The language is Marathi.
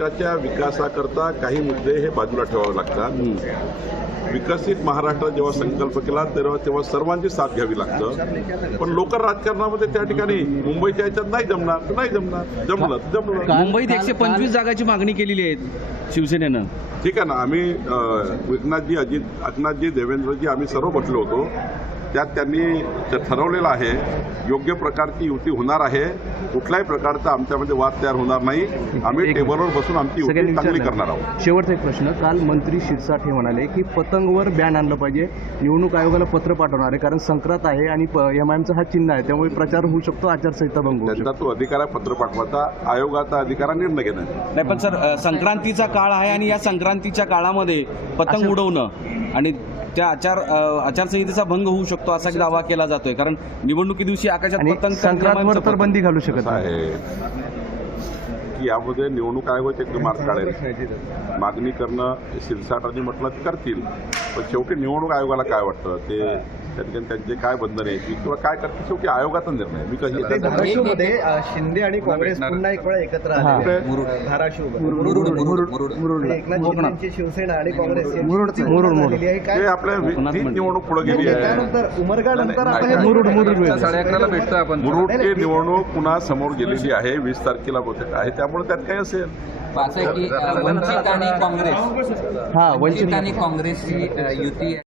महाराष्ट्राच्या विकासाकरता काही मुद्दे हे बाजूला ठेवावे लागतात. विकसित महाराष्ट्र जेव्हा संकल्प केला तेव्हा सर्वांची साथ घ्यावी लागतं. पण लोकल राजकारणामध्ये त्या ठिकाणी मुंबईच्या याच्यात नाही जमणार. जमलं. मुंबईत 125 जागाची मागणी केलेली आहे शिवसेनेनं. ठीक आहे ना. आम्ही एकनाथजी देवेंद्रजी आम्ही सर्व बसलो होतो. त्यात त्यांनी ठरवलेलं आहे योग्य प्रकारची युती होणार आहे. कुठल्याही प्रकारचा आमच्यामध्ये वाद तयार होणार नाही. आम्ही टेबलवर बसून आमची युती चांगली करणार आहोत. शेवटचा एक प्रश्न. काल मंत्री शिरसाट हे म्हणाले की पतंगवर बॅन आणलं पाहिजे. निवडणूक आयोगाला पत्र पाठवणार आहे कारण संक्रांत आहे आणि एमआयएमचा हा चिन्ह आहे, त्यामुळे प्रचार होऊ शकतो, आचारसंहिता भंग होऊ शकतो. त्यांचा तो अधिकार आहे पत्र पाठवायचा. आयोगाचा अधिकार आहे निर्णय घेण्याचा. नाही पण सर, संक्रांतीचा काळ आहे आणि या संक्रांतीच्या काळामध्ये पतंग उडवणं आणि त्या आचारसंहितेचा भंग होऊ शकतो असा दावा केला जातोय. कारण निवडणुकी दिवशी आकाशात पतंग संक्रांतीवर तर बंदी घालू शकत आहे की यामध्ये निवडणूक आयोगाचे एक मार्ग काढेल. मागणी करणं शिरसाटांनी म्हटलं करतील, पण शेवटी निवडणूक आयोगाला काय वाटतं ते त्या ठिकाणी त्यांचे काय बंधन यायची किंवा काय करते शेवटी आयोगाचा निर्णय. मी कधी धाराशिवमध्ये शिंदे आणि काँग्रेस पुन्हा एक वेळा एकत्र आले. धाराशिव एकनाथ शिवसेना आणि काँग्रेस हे आपल्या निवडणूक पुढे गेली आहे. त्यानंतर उमरगा नंतर मुरुडची निवडणूक पुन्हा समोर गेलेली आहे. 20 तारखेला बहुतेक आहे. त्यामुळे त्यात काय असेल वंचित आणि काँग्रेसची युती